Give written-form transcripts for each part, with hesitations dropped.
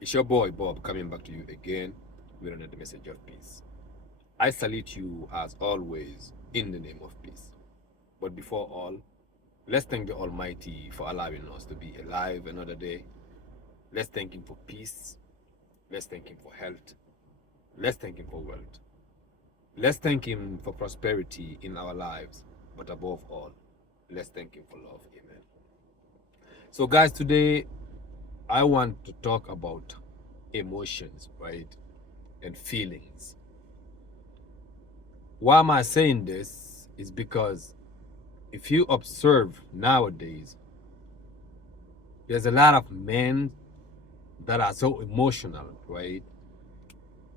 It's your boy Bob coming back to you again with another message of peace. I salute you as always in the name of peace. But before all, let's thank the Almighty for allowing us to be alive another day. Let's thank Him for peace. Let's thank Him for health. Let's thank Him for wealth. Let's thank Him for prosperity in our lives. But above all, let's thank Him for love. Amen. So, guys, today I want to talk about emotions, right? And feelings. Why am I saying this? Is because if you observe nowadays, there's a lot of men that are so emotional, right?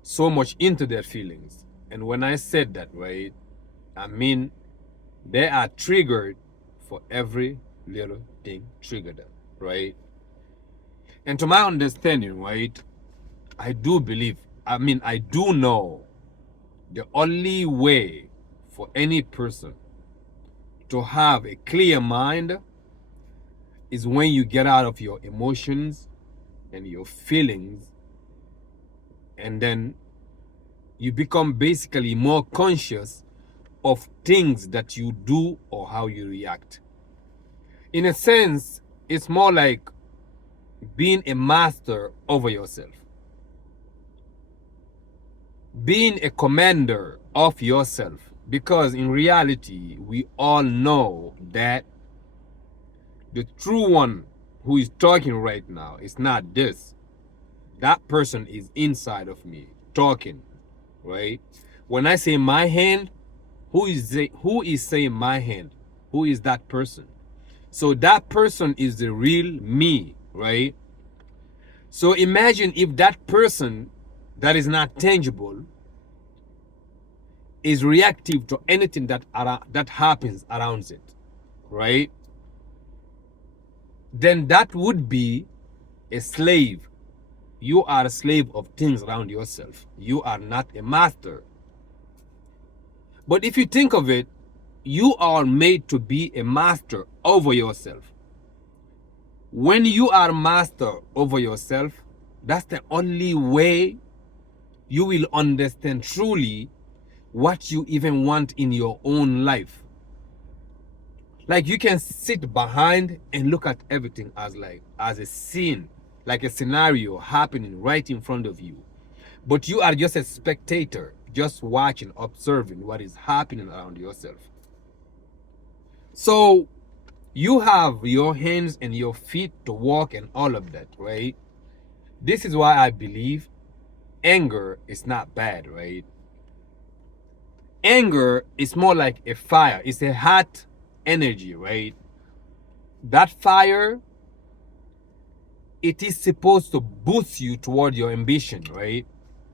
So much into their feelings. And when I said that, right, I mean they are triggered for every little thing trigger them, right? And to my understanding, right, I do know the only way for any person to have a clear mind is when you get out of your emotions and your feelings, and then you become basically more conscious of things that you do or how you react. In a sense, it's more like being a master over yourself, being a commander of yourself, because in reality, we all know that the true one who is talking right now is not this. That person is inside of me talking, right? When I say my hand, who is saying my hand? Who is that person? So that person is the real me, right? So imagine if that person that is not tangible is reactive to anything that happens around it, right? Then that would be a slave. You are a slave of things around yourself. You are not a master. But if you think of it, you are made to be a master over yourself. When you are master over yourself, that's the only way you will understand truly what you even want in your own life. Like, you can sit behind and look at everything as a scene, like a scenario happening right in front of you. But you are just a spectator, just watching, observing what is happening around yourself. So you have your hands and your feet to walk and all of that, right? This is why I believe anger is not bad, right? Anger is more like a fire. It's a hot energy, right? That fire, it is supposed to boost you toward your ambition, right?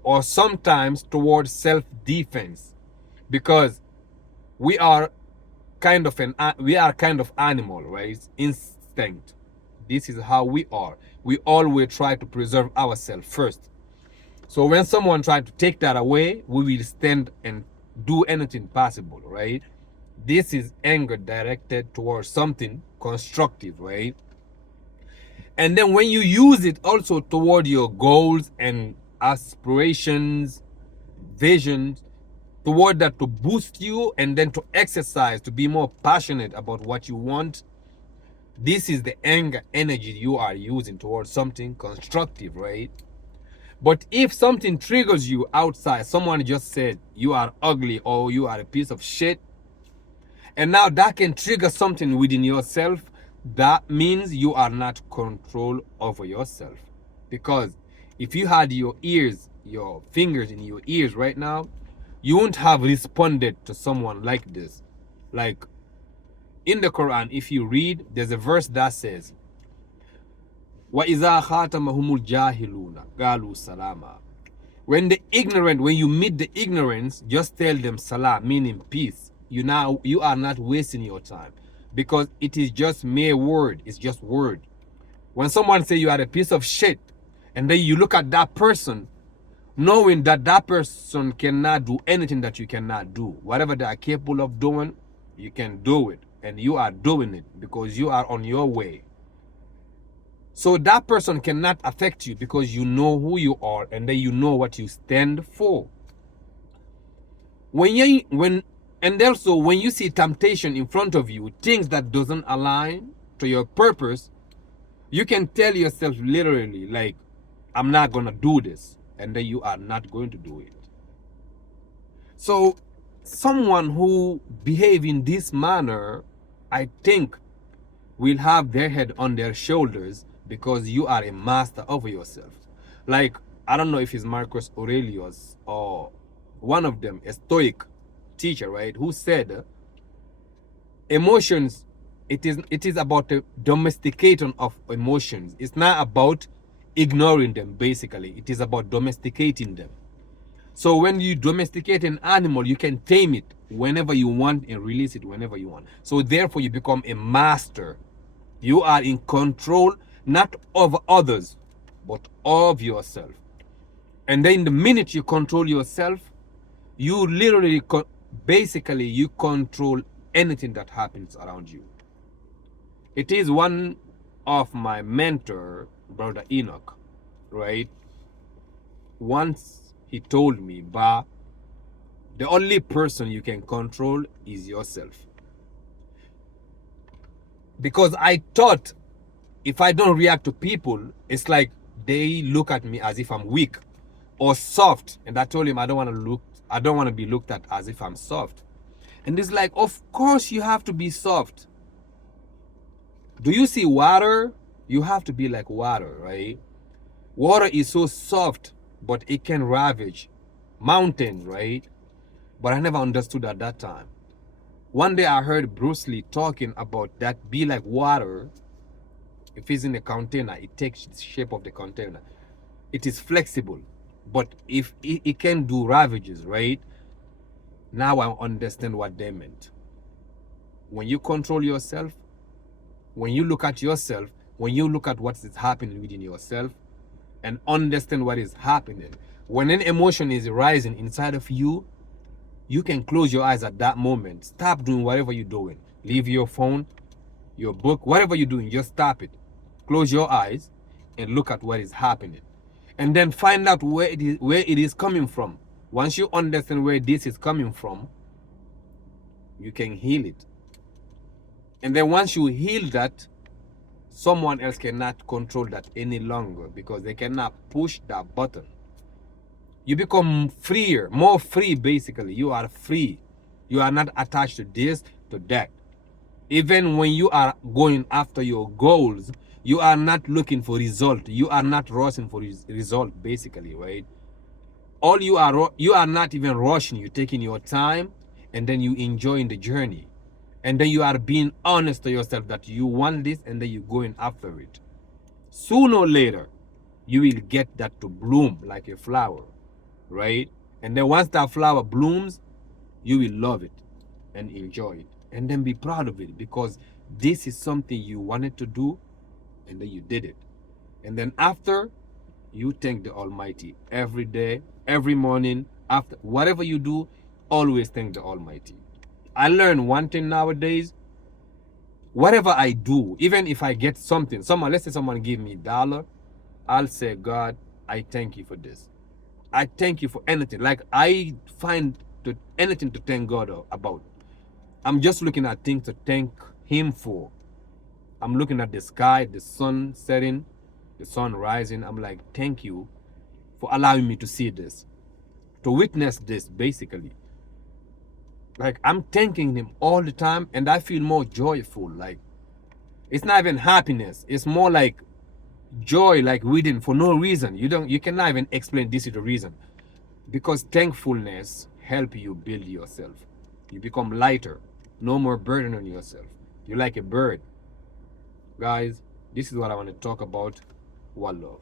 Or sometimes towards self-defense, because we are kind of animal, right? Instinct. This is how we are. We always try to preserve ourselves first. So when someone tries to take that away, we will stand and do anything possible, right? This is anger directed towards something constructive, right? And then when you use it also toward your goals and aspirations, visions, toward that to boost you and then to exercise, to be more passionate about what you want, this is the anger energy you are using towards something constructive, right? But if something triggers you outside, someone just said you are ugly or you are a piece of shit, and now that can trigger something within yourself, that means you are not control over yourself. Because if you had your fingers in your ears right now, you wouldn't have responded to someone like this. Like in the Quran, if you read, there's a verse that says, وَإِذَا خَاتَمَهُمُ الْجَاهِلُونَ قَالُوا سَلَامًا. When you meet the ignorance, just tell them salam, meaning peace. You are not wasting your time, because it is just mere word. It's just word. When someone say you are a piece of shit, and then you look at that person, knowing that that person cannot do anything that you cannot do. Whatever they are capable of doing, you can do it, and you are doing it because you are on your way. So that person cannot affect you because you know who you are and then you know what you stand for. And also when you see temptation in front of you, things that doesn't align to your purpose, you can tell yourself literally like, I'm not gonna do this, and then you are not going to do it. So someone who behave in this manner, I think, will have their head on their shoulders because you are a master of yourself. Like, I don't know if it's Marcus Aurelius or one of them, a Stoic teacher, right, who said emotions, it is about the domestication of emotions. It's not about ignoring them, basically. It is about domesticating them. So when you domesticate an animal, you can tame it whenever you want and release it whenever you want. So therefore you become a master. You are in control, not of others, but of yourself. And then the minute you control yourself, you literally, basically, you control anything that happens around you. It is one of my mentor, Brother Enoch, right? Once he told me, "Ba, the only person you can control is yourself." Because I thought if I don't react to people, it's like they look at me as if I'm weak or soft. And I told him I don't want to be looked at as if I'm soft. And it's like, of course you have to be soft. Do you see water? You have to be like water, right? Water is so soft, but it can ravage mountains, right? But I never understood at that time. One day I heard Bruce Lee talking about that, be like water. If it's in a container, it takes the shape of the container. It is flexible, but if it can do ravages, right? Now I understand what they meant. When you control yourself, when you look at yourself, when you look at what is happening within yourself and understand what is happening, when an emotion is rising inside of you, you can close your eyes at that moment. Stop doing whatever you're doing. Leave your phone, your book, whatever you're doing, just stop it. Close your eyes and look at what is happening. And then find out where it is coming from. Once you understand where this is coming from, you can heal it. And then once you heal that, someone else cannot control that any longer because they cannot push that button. You become freer, more free basically. You are free. You are not attached to this, to that. Even when you are going after your goals, you are not looking for result. You are not rushing for result basically, right? You are not even rushing. You're taking your time and then you enjoying the journey. And then you are being honest to yourself that you want this and then you're going after it. Sooner or later, you will get that to bloom like a flower, right? And then once that flower blooms, you will love it and enjoy it. And then be proud of it because this is something you wanted to do and then you did it. And then after, you thank the Almighty every day, every morning, after whatever you do, always thank the Almighty. I learned one thing nowadays. Whatever I do, even if I get something, let's say someone give me $1, I'll say, God, I thank you for this. I thank you for anything. Like I find anything to thank God about. I'm just looking at things to thank Him for. I'm looking at the sky, the sun setting, the sun rising. I'm like, thank you for allowing me to see this, to witness this, basically. Like I'm thanking Him all the time and I feel more joyful. Like it's not even happiness. It's more like joy, like within, for no reason. You cannot even explain this is the reason. Because thankfulness help you build yourself. You become lighter. No more burden on yourself. You're like a bird. Guys, this is what I want to talk about. One love.